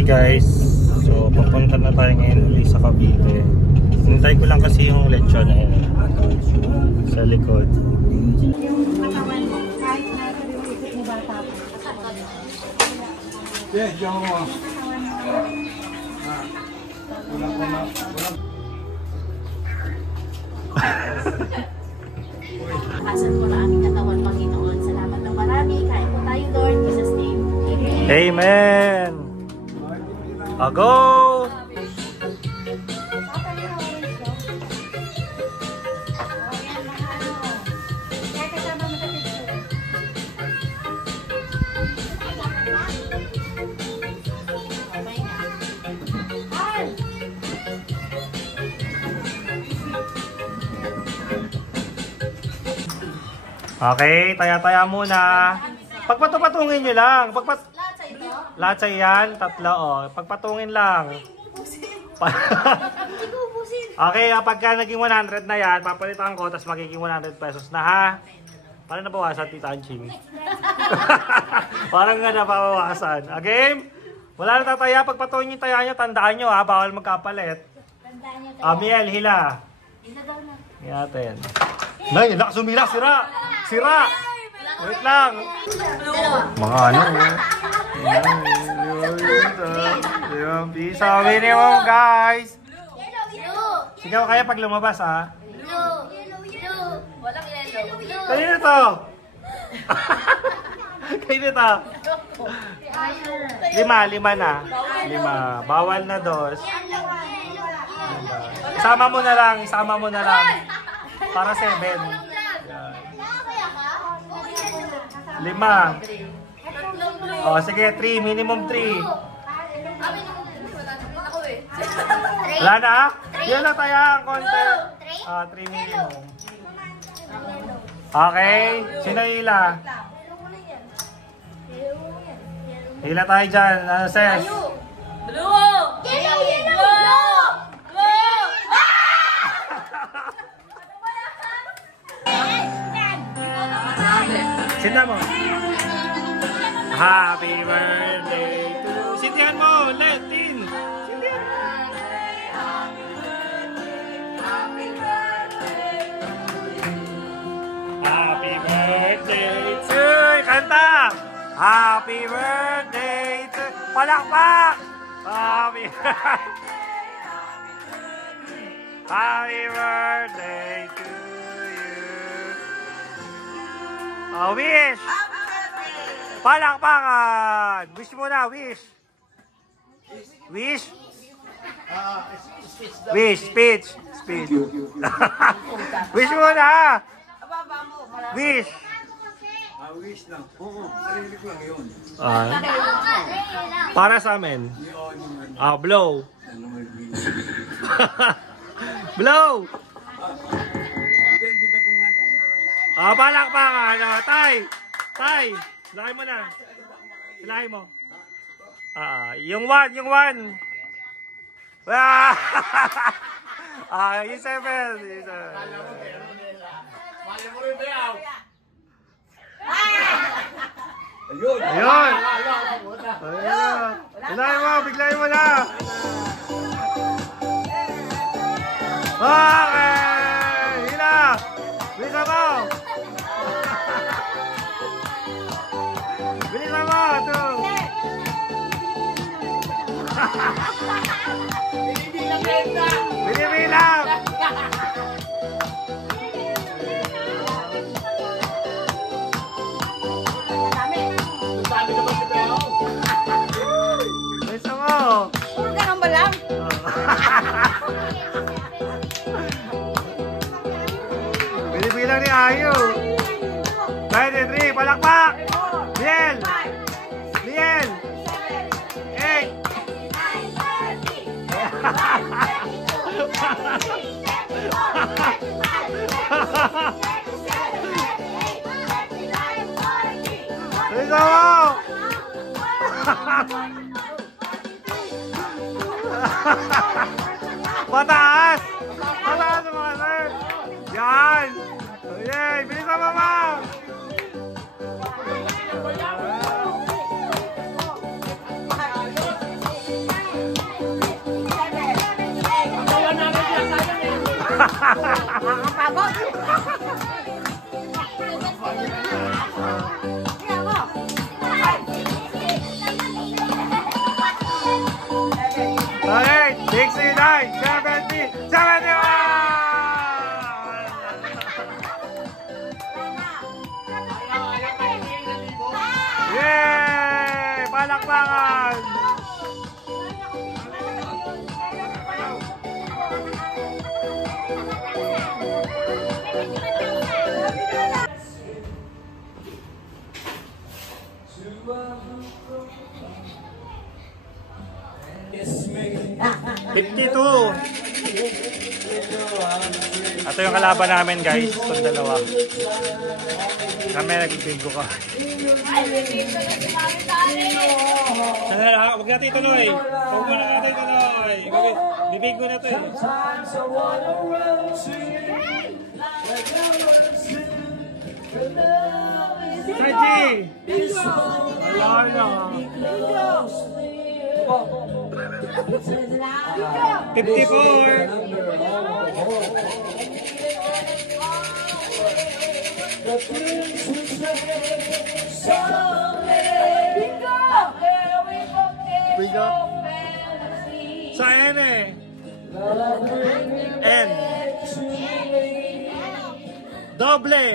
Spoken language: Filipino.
Hey guys, so papunta na tayo ngayon ulit sa Cavite. Hintay ko lang kasi yung lechon na yun sa likod. Asan mo na aming katawan, Panginoon. Salamat ng marami. Kain po tayo, Lord. In Jesus' name. Amen. Amen! Go! Okay, taya-taya muna. Pagpatupatungin nyo lang. Lahat sa yan, tatlo oh. Pagpatungin lang. Okay, pagka naging 100 na yan, papalitan ko, tapos magiging 100 pesos na ha. Paano nabawasan, Tita Anching? Parang nga nabawasan. Okay? Wala na tataya. Pagpatungin yung taya nyo, tandaan nyo ha, bawal magkapalit. Miel, hila. Hila daw na. Ngayon. Nay, sumila, sira! Sira! Wait lang! Mga ano yung piso minimum guys! Sigaw kaya pag lumabas ha? Walang yellow. Kayo nito! Kayo nito! Lima na. Bawal na dos. Isama mo na lang. Para 7. 5. Oh, sige, 3. Minimum 3. Wala na? Yan na tayo ang konti. 3 minimum. Okay. Sino hila? Hila tayo dyan. Ano says? Blue! Yellow! Sinta mo. Happy birthday to... Sintihan mo! Latin! Sintihan mo! Happy birthday to... Kanta! Happy birthday to... Palakpak! Happy birthday! Happy birthday to you! Wish! Palakpakan! Wish mo na, wish! Wish? Wish, speech! Wish mo na! Wish! Wish lang. Oo, sarili ko lang yun. Para sa amin. Blow. Blow! Palakpakan! Tay! Silakay mo na. Silakay mo. Yung 1. Yung 7. Ayun! Biglayin mo na! Okay! Hila! Bisa mo! Bilisan mo! Binibilang! Bilisan mo! Puro ganun ba lang? Binibilang ni Ayo! 93! Palakpak! Miel! 8! Bilisan mo! Pataas! Pataas mga sir! Yan! Yay! Bilisan mo ma! Nakakapagod. Tingnan mo. Okay, 69, 70, 71! Yay! Palakpakan! ¡52! Ito yung kalaban namin guys, itong dalawa. Kami nag-bingo ka. Huwag natin ituloy. Huwag mo na natin ituloy. Bibingo na ito eh. Saji! Wala na. 54! Bingo! Sa N eh. N. Doble.